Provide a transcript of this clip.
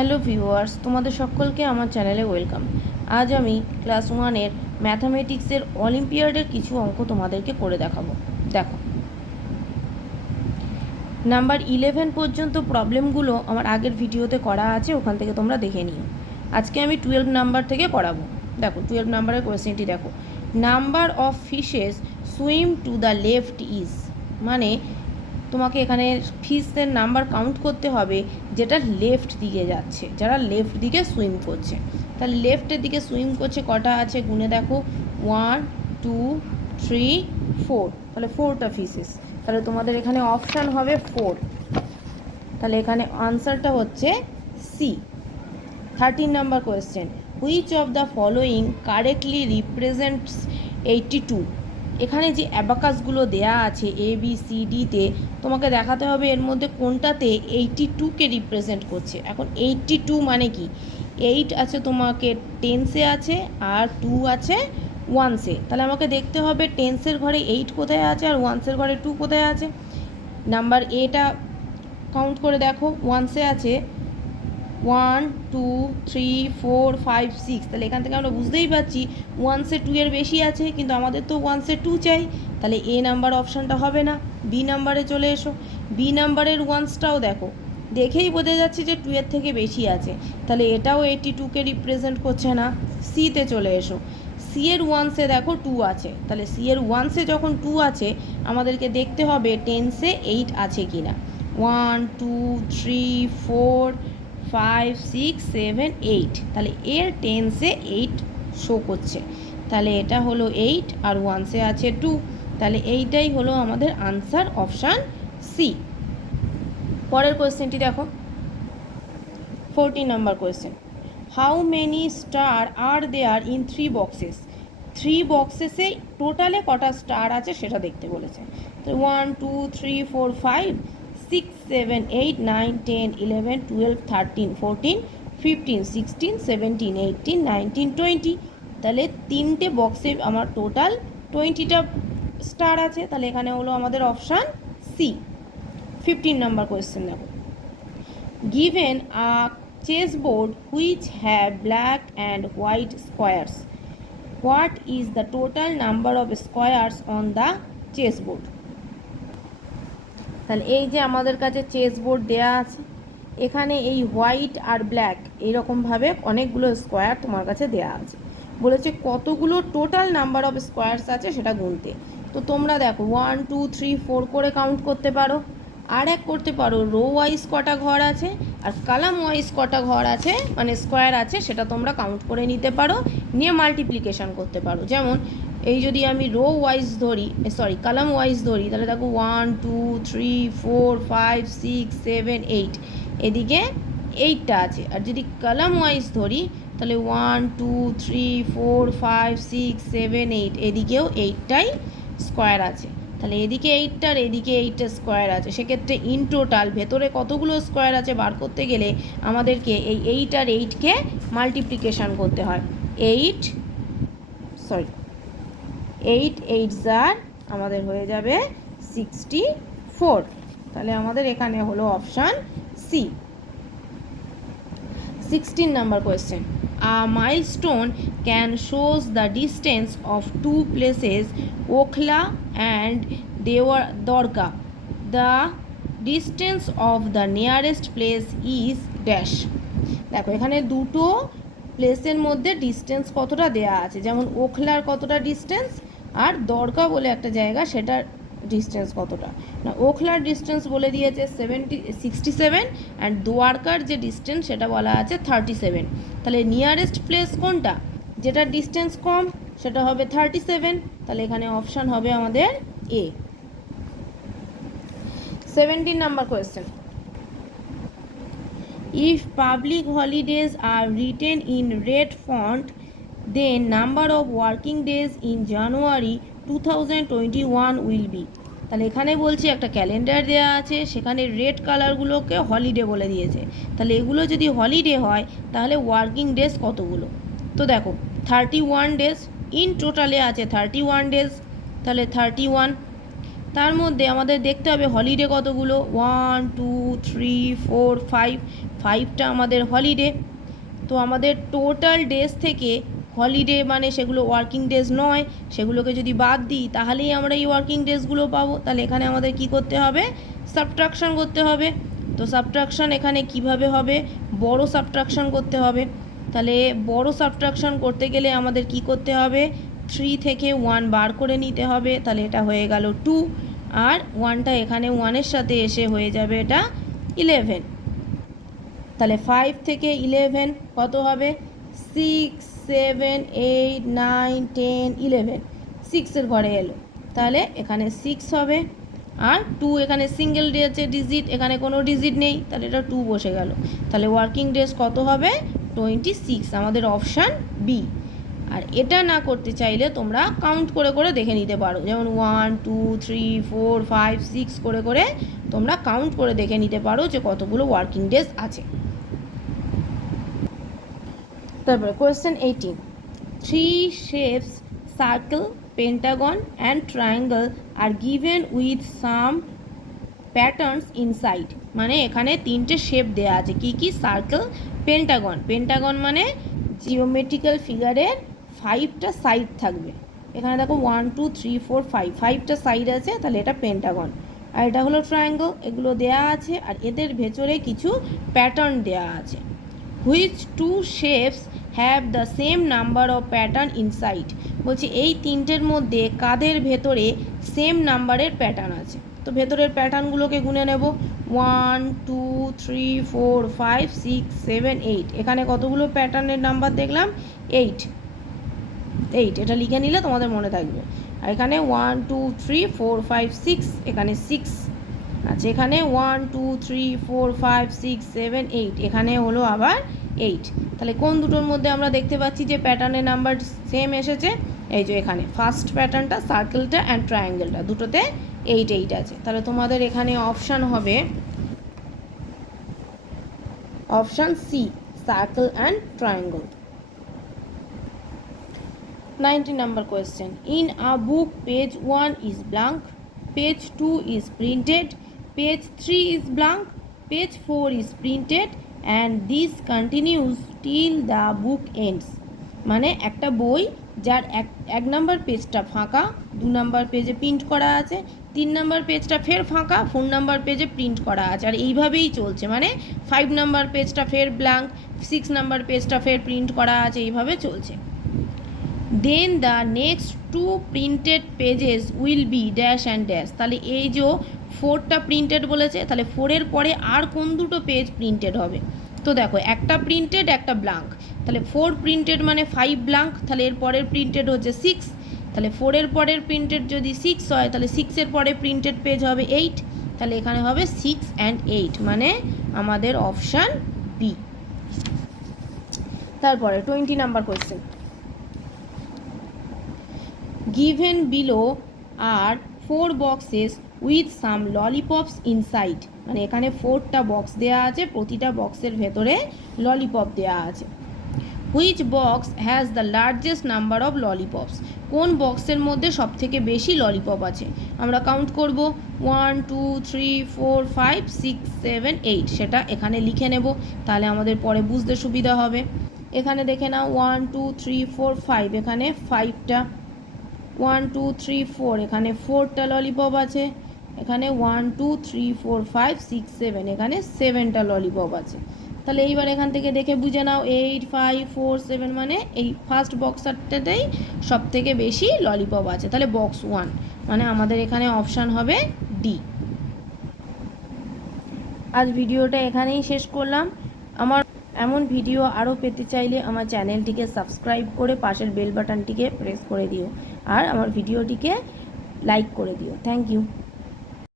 Hello viewers, তোমাদের সকলকে আমার চ্যানেলে ওয়েলকাম। আজ আমি ক্লাস 1-এর ম্যাথামেটিক্সের অলিম্পিয়াডের কিছু অঙ্ক তোমাদেরকে করে দেখাবো। দেখো, নাম্বার 11 পর্যন্ত প্রবলেমগুলো আমার আগের ভিডিওতে করা আছে, ওখান থেকে তোমরা দেখে নিও। আজকে আমি 12 নাম্বার থেকে করাবো। দেখো, 12 নাম্বারের কোয়েশ্চেনটি দেখো, number of fishes swim to the left is, মানে তোমাকে এখানে ফিশের নাম্বার কাউন্ট করতে হবে যেটা লেফট দিকে যাচ্ছে, যারা লেফট দিকে সুইম করছে। তাহলে লেফটের দিকে সুইম করছে কটা আছে গুনে দেখো, 1 2 3 4, তাহলে 4টা ফিশেস। তাহলে তোমাদের এখানে অপশান হবে 4। তাহলে এখানে আনসারটা হচ্ছে C. 13 number question, which of the following correctly represents 82। এখানে যে অ্যাবাকাসগুলো দেয়া আছে এ বি সি ডিতে, তোমাকে দেখাতে হবে এর মধ্যে কোনটাতে 82কে রিপ্রেজেন্ট করছে। এখন 82 মানে কি, 8 আছে তোমাকে টেন্সে আছে আর 2 আছে ওয়ান্সে। তাহলে আমাকে দেখতে হবে টেন্সের ঘরে 8 কোথায় আছে আর ওয়ান্সের ঘরে 2 কোথায় আছে। নাম্বার এটা কাউন্ট করে দেখো, ওয়ান্সে আছে 1 2 3 4 5 6। তাহলে এখান থেকে আমরা বুঝতেই পারছি ওয়ান্সে 2 এর বেশি আছে, কিন্তু আমাদের তো ওয়ান্সে 2 চাই। তাহলে এ নাম্বার অপশানটা হবে না, বি নাম্বারে চলে এসো। বি নাম্বারের ওয়ান্সটাও দেখো, দেখেই বোঝা যাচ্ছে যে 2 এর থেকে বেশি আছে, তাহলে এটাও 82কে রিপ্রেজেন্ট করছে না। সিতে চলে এসো, সি এর ওয়ান্সে দেখো 2 আছে, তাহলে সি এর ওয়ান্সে যখন 2 আছে আমাদেরকে দেখতে হবে টেন্সে 8 আছে কি না। 1 2 3 4 5 6 7 8, তাহলে এর টেন্সে 8 শো করছে, তাহলে এটা হলো 8 আর ওয়ান্সে আছে 2, তাহলে এইটাই হলো আমাদের আনসার অপশান সি। পরের কোয়েশ্চেনটি দেখো, 14 number question, how many star are there in 3 boxes. 3 বক্সেসে টোটালে কটা স্টার আছে সেটা দেখতে বলেছে। তো 1 2 3 4 5 6 7 8 9 10 11 12 13 14 15 16 17 18 19 20, তাহলে 3টে বক্সে আমার টোটাল 20টা স্টার আছে, তাহলে এখানে হলো আমাদের অপশান সি। 15 নাম্বার কোয়েশ্চেন দেখো, given a chessboard which have black and white squares, what is the total number of squares on the chessboard। তাহলে এই যে আমাদের কাছে চেস বোর্ড দেওয়া আছে, এখানে এই হোয়াইট আর ব্ল্যাক এইরকমভাবে অনেকগুলো স্কোয়ার তোমার কাছে দেওয়া আছে, বলেছে কতগুলো টোটাল নাম্বার অফ স্কোয়ারস আছে সেটা গুনতে। তো তোমরা দেখো 1 2 3 4 করে কাউন্ট করতে পারো, আর এক করতে পারো রো ওয়াইজ কটা ঘর আছে আর কলাম ওয়াইজ কটা ঘর আছে মানে স্কোয়ার আছে সেটা তোমরা কাউন্ট করে নিতে পারো, নিয়ে মাল্টিপ্লিকেশান করতে পারো। যেমন এই যদি আমি রো ওয়াইজ ধরি, কলাম ওয়াইজ ধরি, তাহলে দেখো 1 2 3 4 5 6 7 8, এদিকে 8টা আছে। আর যদি কলাম ওয়াইজ ধরি তাহলে 1 2 3 4 5 6 7 8, এদিকেও 8টাই স্কোয়ার আছে। তাহলে এদিকে 8টা আর এদিকে 8টা স্কোয়ার আছে, সেক্ষেত্রে ইন টোটাল ভেতরে কতগুলো স্কোয়ার আছে বার করতে গেলে আমাদেরকে এই 8 আর 8কে মাল্টিপ্লিকেশান করতে হয়। 8 8 যার আমাদের হয়ে যাবে 64, তাহলে আমাদের এখানে হলো option C. 16 number question, a milestone can shows the distance of 2 places Okhla and Dargah, the distance of the nearest place is dash. দেখো এখানে দুটো প্লেসের মধ্যে ডিস্টেন্স কতটা দেয়া আছে, যেমন ওখলার কতটা ডিস্টেন্স আর দরগা বলে একটা জায়গা সেটার ডিস্টেন্স কতটা। না, ওখলার ডিস্টেন্স বলে দিয়েছে 67 অ্যান্ড দোয়ারকার যে ডিস্টেন্স সেটা বলা আছে 37। তাহলে নিয়ারেস্ট প্লেস কোনটা, যেটার ডিস্টেন্স কম সেটা হবে 37, তাহলে এখানে অপশান হবে আমাদের এ। 17 number question, if public holidays are written in red font then number of working days in January 2021 will be। তাহলে এখানে বলছি একটা ক্যালেন্ডার দেওয়া আছে, সেখানে রেড কালারগুলোকে হলিডে বলে দিয়েছে, তাহলে এগুলো যদি হলিডে হয় তাহলে ওয়ার্কিং ডেজ কতগুলো। তো দেখো 31 ডেজ, ইন টোটালে আছে 31 ডেজ, তাহলে 31, তার মধ্যে আমাদের দেখতে হবে হলিডে কতগুলো, 1 2 3 4 5, 5টা আমাদের হলিডে। তো আমাদের টোটাল ডেজ থেকে হলিডে মানে সেগুলো ওয়ার্কিং ডেজ নয়, সেগুলোকে যদি বাদ দিই তাহলেই আমরা এই ওয়ার্কিং ডেজগুলো পাবো। তাহলে এখানে আমাদের কি করতে হবে? সাবট্রাকশন করতে হবে। তো সাবট্রাকশন এখানে কিভাবে হবে? বড় সাবট্রাকশন করতে হবে। তাহলে বড় সাবট্রাকশন করতে গেলে আমাদের কি করতে হবে? 3 থেকে 1 বার করে নিতে হবে। তাহলে এটা হয়ে গেল 2, আর 1টা এখানে 1-এর সাথে এসে হয়ে যাবে এটা 11। তাহলে 5 থেকে 11 কত হবে? 6, 7, 8, 9, 10, 11, 6-এর ঘরে এলো। তাহলে এখানে 6 হবে, আর 2 এখানে সিঙ্গেল ডেজে ডিজিট, এখানে কোনো ডিজিট নেই, তাহলে এটা 2 বসে গেল। তাহলে ওয়ার্কিং ডেজ কত হবে? 26, আমাদের অপশান বি। আর এটা না করতে চাইলে তোমরা কাউন্ট করে করে দেখে নিতে পারো, যেমন 1, 2, 3, 4, 5, 6 করে করে তোমরা কাউন্ট করে দেখে নিতে পারো যে কতগুলো ওয়ার্কিং ডেজ আছে। তারপরে question 18, 3 shapes circle, Pentagon and triangle are given with some patterns inside. মানে এখানে 3টে শেপ দেওয়া আছে। কি কি? Circle, Pentagon. পেন্টাগন মানে জিওমেট্রিক্যাল ফিগারের 5টা সাইড থাকবে। এখানে দেখো 1, 2, 3, 4, 5টা সাইড আছে, তাহলে এটা পেন্টাগন। আর এটা হলো ট্রায়াঙ্গেল, এগুলো দেয়া আছে, আর এদের ভেতরে কিছু প্যাটার্ন দেয়া আছে। Which 2 shapes have the same number of pattern inside. বলছি এই 3টের মধ্যে কাদের ভেতরে সেম নাম্বারের প্যাটার্ন আছে। তো ভেতরের প্যাটার্নগুলোকে গুনে নেব। 1, 2, 3, 4, 5, 6, 7, 8। এখানে কতগুলো প্যাটার্নের নাম্বার দেখলাম? 8। এটা লিখে নিলে তোমাদের মনে থাকবে। আর এখানে 1, 2, 3, 4, 5, 6, এখানে 6। আচ্ছা, এখানে 1, 2, 3, 4, 5, 6, 7, 8, এখানে হলো আবার 8। তাহলে কোন দুটোর মধ্যে আমরা দেখতে পাচ্ছি যে প্যাটার্নের নাম্বার সেম এসেছে? এই যে এখানে ফার্স্ট প্যাটার্নটা, সার্কেলটা অ্যান্ড ট্রায়াঙ্গেলটা, দুটোতে 8, 8 আছে। তাহলে তোমাদের এখানে অপশান হবে option C, circle and triangle. 19 number question. In a book, page 1 is blank, page 2 is printed, page 3 is blank, page 4 is printed, and this continues till the book ends. মানে একটা বই যার এক নাম্বার পেজটা ফাঁকা, 2 number পেজে print করা আছে, 3 নাম্বার পেজটা ফের ফাঁকা, 4 নাম্বার পেজে প্রিন্ট করা আছে, আর এইভাবেই চলছে। মানে 5 নাম্বার পেজটা ফের ব্ল্যাঙ্ক, 6 নাম্বার পেজটা ফের প্রিন্ট করা আছে, এইভাবে চলছে। Then the next 2 printed pages will be dash and dash. তাহলে এই যে 4টা প্রিন্টেড বলেছে, তাহলে 4-এর পরে আর কোন দুটো পেজ প্রিন্টেড হবে? তো দেখো, একটা প্রিন্টেড, একটা ব্ল্যাঙ্ক। তাহলে 4 প্রিন্টেড মানে 5 ব্ল্যাঙ্ক, তাহলে এর পরের প্রিন্টেড হচ্ছে 6। তাহলে 4-এর পরের প্রিন্টেড যদি 6 হয়, তাহলে 6-এর পরে প্রিন্টেড পেজ হবে 8। তাহলে এখানে হবে 6 and 8, মানে আমাদের অপশান বি। তারপরে 20 number question. Given below are 4 boxes with some lollipops inside. মানে এখানে 4টা বক্স দেয়া আছে, প্রতিটা বক্সের ভেতরে ললিপপ দেয়া আছে। Which box has the largest number of lollipops? কোন বক্সের মধ্যে সবথেকে বেশি ললিপপ আছে? আমরা কাউন্ট করব 1, 2, 3, 4, 5, 6, 7, 8। সেটা এখানে লিখে নেব, তাহলে আমাদের পরে বুঝতে সুবিধা হবে। এখানে দেখে নাও 1, 2, 3, 4, 5, এখানে 5টা। 1, 2, 3, 4, এখানে 4টা ললিপপ আছে। এখানে 1, 2, 3, 4, 5, 6, 7, এখানে 7টা ললিপপ আছে। তাহলে এইবার এখান থেকে দেখে বুঝে নাও 8, 5, 4, 7, মানে এই ফার্স্ট বক্সটাতেই সব থেকে বেশি ললিপপ আছে। তাহলে বক্স 1, মানে আমাদের এখানে অপশান হবে ডি। আজ ভিডিওটা এখানেই শেষ করলাম। আমার এমন ভিডিও আরও পেতে চাইলে আমার চ্যানেলটিকে সাবস্ক্রাইব করে পাশের বেল বাটনটিকে প্রেস করে দিও, আর আমার ভিডিওটিকে লাইক করে দিও। Thank you.